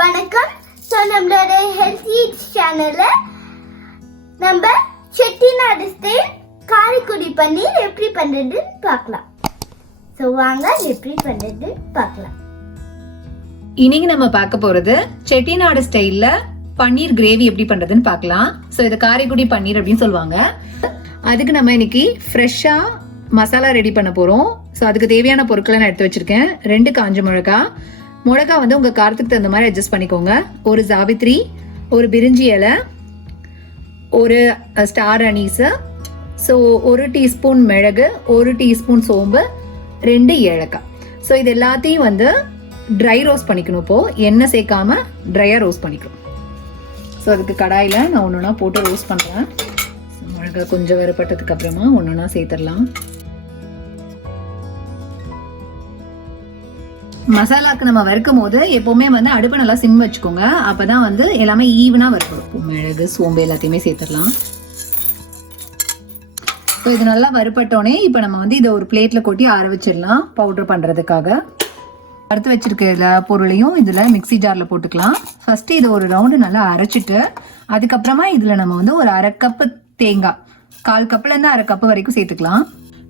வணக்கம். ஸோ நம்மளோட ஹெல்த்தி சேனல்ல நம்ம செட்டிநாடு ஸ்டைல் காரைக்குடி பன்னீர் எப்படி பண்றதுன்னு பார்க்கலாம். ஸோ வாங்க எப்படி பண்றதுன்னு பார்க்கலாம். இன்னைக்கு நம்ம பார்க்க போறது செட்டிநாடு ஸ்டைல்ல பன்னீர் கிரேவி எப்படி பண்றதுன்னு பார்க்கலாம். ஸோ இது காரைக்குடி பன்னீர் அப்படின்னு சொல்லுவாங்க. அதுக்கு நம்ம இன்னைக்கு ஃப்ரெஷ்ஷா மசாலா ரெடி பண்ண போறோம். ஸோ அதுக்கு தேவையான பொருட்களை நான் எடுத்து வச்சிருக்கேன். 2 காஞ்ச மிளகா வந்து உங்க காரத்துக்கு தகுந்த மாதிரி அட்ஜஸ்ட் பண்ணிக்கோங்க. ஒரு ஜாவித்ரி, ஒரு பிரிஞ்சி இலை, ஒரு ஸ்டார் அனீஸ், ஸோ 1 டீஸ்பூன் மிளகு, 1 டீஸ்பூன் சோம்பு, 2 ஏலக்காய். ஸோ இது எல்லாத்தையும் வந்து ட்ரை ரோஸ்ட் பண்ணிக்கணும். இப்போ எண்ணெய் சேர்க்காம ட்ரையாக ரோஸ்ட் பண்ணிக்கணும். ஸோ அதுக்கு கடாயில் நான் ஒன்று போட்டு ரோஸ்ட் பண்ணுறேன். மிளகா கொஞ்சம் வறுபட்டதுக்கு அப்புறமா ஒன்று சேர்த்துடலாம். மசாலாக்கு நம்ம வறுக்கும் போது எப்பவுமே வந்து அடுப்பை நல்லா சிம் வச்சுக்கோங்க. அப்பதான் வந்து எல்லாமே ஈவனா வறுப்படும். மிளகு, சோம்பு எல்லாத்தையுமே சேர்த்துடலாம். ஸோ இது நல்லா வறுப்பட்டோடனே இப்போ நம்ம வந்து இதை ஒரு பிளேட்ல கொட்டி ஆற வச்சிடலாம் பவுடர் பண்றதுக்காக. வறுத்து வச்சிருக்க எல்லா பொருளையும் இதுல மிக்ஸி ஜார்ல போட்டுக்கலாம். ஃபர்ஸ்ட் இதை ஒரு ரவுண்டு நல்லா அரைச்சிட்டு அதுக்கப்புறமா இதுல நம்ம வந்து ஒரு 1/2 கப்பு தேங்காய், 1/4 கப்ல இருந்து 1/2 கப்பு வரைக்கும் சேர்த்துக்கலாம்.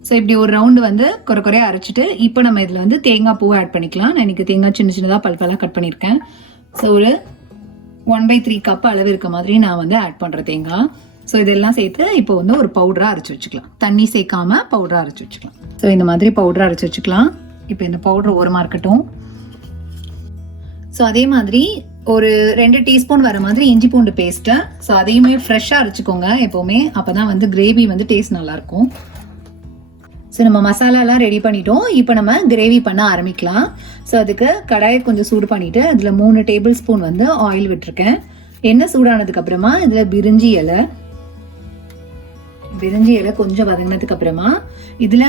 ஸோ இப்படி ஒரு ரவுண்டு வந்து குறையாக அரைச்சிட்டு இப்போ நம்ம இதில் வந்து தேங்காய் பூவை ஆட் பண்ணிக்கலாம். நான் இன்னைக்கு தேங்காய் சின்ன சின்னதாக பல்பெல்லாம் கட் பண்ணியிருக்கேன். ஸோ ஒரு 1/3 கப் அளவு இருக்க மாதிரி நான் வந்து ஆட் பண்ணுறேன் தேங்காய். ஸோ இதெல்லாம் சேர்த்து இப்போ வந்து ஒரு பவுடராக அரைச்சி வச்சுக்கலாம். தண்ணி சேர்க்காம பவுடராக அரைச்சி வச்சுக்கலாம். ஸோ இந்த மாதிரி பவுடராக அரைச்சி வச்சுக்கலாம். இப்போ இந்த பவுடர் ஓரமாக இருக்கட்டும். ஸோ அதே மாதிரி ஒரு 2 டீஸ்பூன் வர மாதிரி இஞ்சி பூண்டு பேஸ்ட்டு. ஸோ அதையுமே ஃப்ரெஷ்ஷாக அரைச்சிக்கோங்க எப்போவுமே. அப்போ தான் வந்து கிரேவி வந்து டேஸ்ட் நல்லாயிருக்கும். ஸோ நம்ம மசாலாலாம் ரெடி பண்ணிட்டோம். இப்போ நம்ம கிரேவி பண்ண ஆரம்பிக்கலாம். ஸோ அதுக்கு கடாயை கொஞ்சம் சூடு பண்ணிவிட்டு அதில் 3 டேபிள் ஸ்பூன் வந்து ஆயில் விட்டுருக்கேன். எண்ணெய் சூடானதுக்கு அப்புறமா இதில் பிரிஞ்சி இலை கொஞ்சம் வதங்கினதுக்கு அப்புறமா இதில்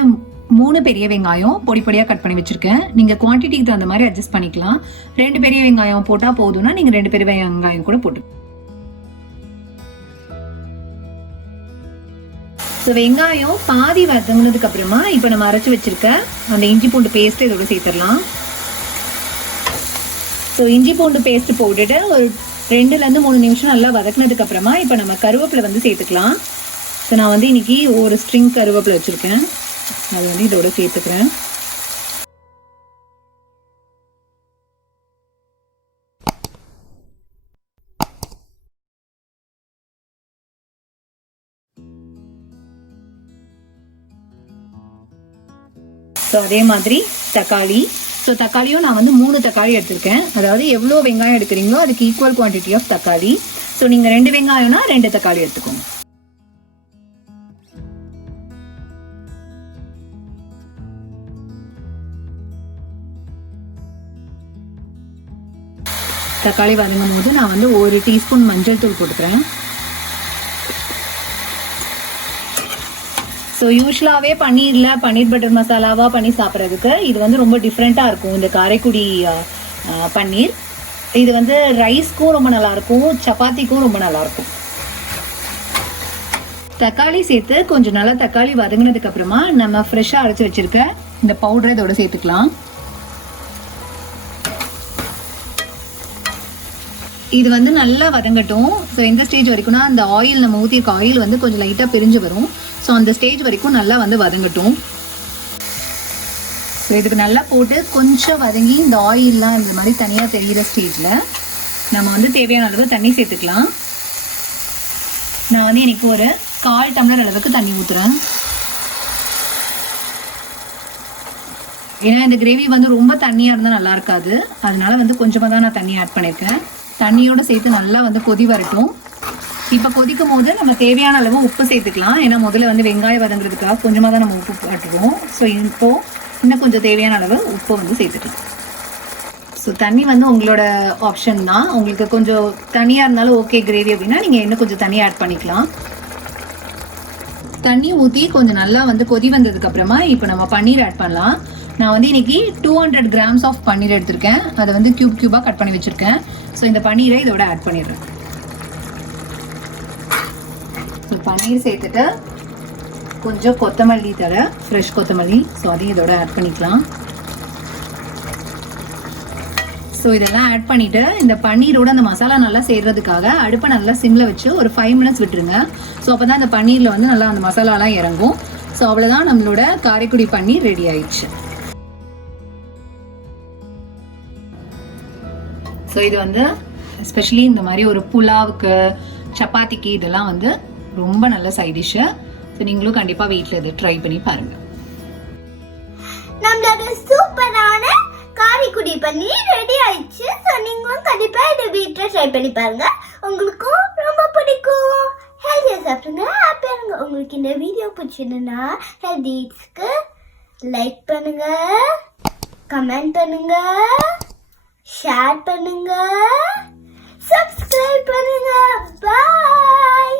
3 பெரிய வெங்காயம் பொடி பொடியாக கட் பண்ணி வச்சுருக்கேன். நீங்கள் குவான்டிட்டிக்கு தகுந்த மாதிரி அட்ஜஸ்ட் பண்ணிக்கலாம். 2 பெரிய வெங்காயம் போட்டால் போதும்னா நீங்கள் 2 பெரிய வெங்காயம் கூட போட்டு. ஸோ வெங்காயம் பாதி வதங்கினதுக்கு அப்புறமா இப்போ நம்ம அரைச்சி வச்சிருக்க அந்த இஞ்சி பூண்டு பேஸ்ட் இதோட சேர்த்துடலாம். ஸோ இஞ்சி பூண்டு பேஸ்ட் போட்டுட்டு ஒரு 2லேருந்து 3 நிமிஷம் நல்லா வதக்கினதுக்கு அப்புறமா இப்போ நம்ம கருவேப்பிலை வந்து சேர்த்துக்கலாம். ஸோ நான் வந்து இன்னைக்கு ஒரு ஸ்ட்ரிங் கருவேப்பிலை வச்சிருக்கேன். அது வந்து இதோட சேர்த்துக்கிறேன். ஸோ அதே மாதிரி தக்காளி. ஸோ தக்காளியும் நான் வந்து 3 தக்காளி எடுத்திருக்கேன். அதாவது எவ்வளோ வெங்காயம் எடுக்கிறீங்களோ அதுக்கு ஈக்குவல் குவான்டிட்டி ஆஃப் தக்காளி. ஸோ நீங்கள் 2 வெங்காயம்னா 2 தக்காளி எடுத்துக்கோங்க. தக்காளி வதங்கும் போது நான் வந்து 1 டீஸ்பூன் மஞ்சள் தூள் போட்டுக்கிறேன். ஸோ யூஸ்வலாகவே பன்னீர் பட்டர் மசாலாவாக பண்ணி சாப்பிட்றதுக்கு இது வந்து ரொம்ப டிஃப்ரெண்ட்டாக இருக்கும். இந்த காரைக்குடி பன்னீர் இது வந்து ரைஸ்க்கும் ரொம்ப நல்லாயிருக்கும், சப்பாத்திக்கும் ரொம்ப நல்லாயிருக்கும். தக்காளி சேர்த்து கொஞ்சம் நல்லா தக்காளி வதங்கினதுக்கு அப்புறமா நம்ம ஃப்ரெஷ்ஷாக அரைச்சி வச்சிருக்க இந்த பவுடரை இதோட சேர்த்துக்கலாம். இது வந்து நல்லா வதங்கட்டும். ஸோ எந்த ஸ்டேஜ் வரைக்கும்னா அந்த ஆயில் நம்ம ஊற்றிருக்க ஆயில் வந்து கொஞ்சம் லைட்டாக பிரிஞ்சு வரும். ஸோ அந்த ஸ்டேஜ் வரைக்கும் நல்லா வந்து வதங்கட்டும். ஸோ இதுக்கு நல்லா போட்டு கொஞ்சம் வதங்கி இந்த ஆயிலெலாம் இந்த மாதிரி தனியாக தெரிகிற ஸ்டேஜில் நம்ம வந்து தேவையான அளவு தண்ணி சேர்த்துக்கலாம். நான் வந்து எனக்கு ஒரு 1/4 டம்ளர் அளவுக்கு தண்ணி ஊற்றுறேன். ஏன்னா இந்த கிரேவி வந்து ரொம்ப தண்ணியாக இருந்தால் நல்லா இருக்காது. அதனால வந்து கொஞ்சமாக தான் நான் தண்ணி ஆட் பண்ணியிருக்கேன். தண்ணியோடு சேர்த்து நல்லா வந்து கொதி வரட்டும். இப்போ கொதிக்கும் போது நம்ம தேவையான அளவு உப்பு சேர்த்துக்கலாம். ஏன்னா முதல்ல வந்து வெங்காயம் வதங்குறதுக்காக கொஞ்சமாக தான் நம்ம உப்பு போட்டுருவோம். ஸோ இப்போது இன்னும் கொஞ்சம் தேவையான அளவு உப்பு வந்து சேர்த்துக்கலாம். ஸோ தண்ணி வந்து உங்களோட ஆப்ஷன் தான். உங்களுக்கு கொஞ்சம் தண்ணியாக இருந்தாலும் ஓகே கிரேவி அப்படின்னா நீங்கள் இன்னும் கொஞ்சம் தண்ணி ஆட் பண்ணிக்கலாம். தண்ணி ஊற்றி கொஞ்சம் நல்லா வந்து கொதி வந்ததுக்கு அப்புறமா இப்போ நம்ம பன்னீர் ஆட் பண்ணலாம். நான் வந்து இன்னைக்கு 200 கிராம்ஸ் ஆஃப் பன்னீர் எடுத்திருக்கேன். அதை வந்து கியூபாக கட் பண்ணி வச்சுருக்கேன். ஸோ இந்த பன்னீரை இதோட ஆட் பண்ணிடுறேன். பன்னீர் சேர்த்துட்டு கொஞ்சம் கொத்தமல்லி தழை, ஃப்ரெஷ் கொத்தமல்லி, ஸோ அதையும் இதோட ஆட் பண்ணிக்கலாம். ஸோ ஸோ இதெல்லாம் ஆட் பண்ணிவிட்டு இந்த பன்னீரோட அந்த மசாலா நல்லா சேர்றதுக்காக அடுப்பை நல்லா சிம்மில் வச்சு ஒரு 5 மினிட்ஸ் விட்டுருங்க. ஸோ அப்போ தான் அந்த பன்னீரில் வந்து நல்லா அந்த மசாலாலாம் இறங்கும். ஸோ அவ்வளோதான் நம்மளோட காரைக்குடி பன்னீர் ரெடி ஆயிடுச்சு. ஸோ இது வந்து எஸ்பெஷலி இந்த மாதிரி ஒரு புலாவுக்கு சப்பாத்திக்கு இதெல்லாம் வந்து ரொம்ப நல்ல சைட் டிஷ்ஷு. ஸோ நீங்களும் கண்டிப்பாக வீட்டில் இது ட்ரை பண்ணி பாருங்கள். நம்மளோட சூப்பரான காரைக்குடி பன்னீர் ரெடி ஆயிடுச்சு. ஸோ நீங்களும் கண்டிப்பா இதை வீட்டில் ட்ரை பண்ணி பாருங்க. உங்களுக்கும் ரொம்ப பிடிக்கும். ஹெல்த்தியாக சாப்பிடுங்க, ஹாப்பியாக இருங்க. உங்களுக்கு இந்த வீடியோ பிடிச்சிருந்தா ஹெல்த்திக்கு லைக் பண்ணுங்க, கமெண்ட் பண்ணுங்க, ஷேர் பண்ணுங்க, சப்ஸ்கிரைப் பண்ணுங்க. பாய்.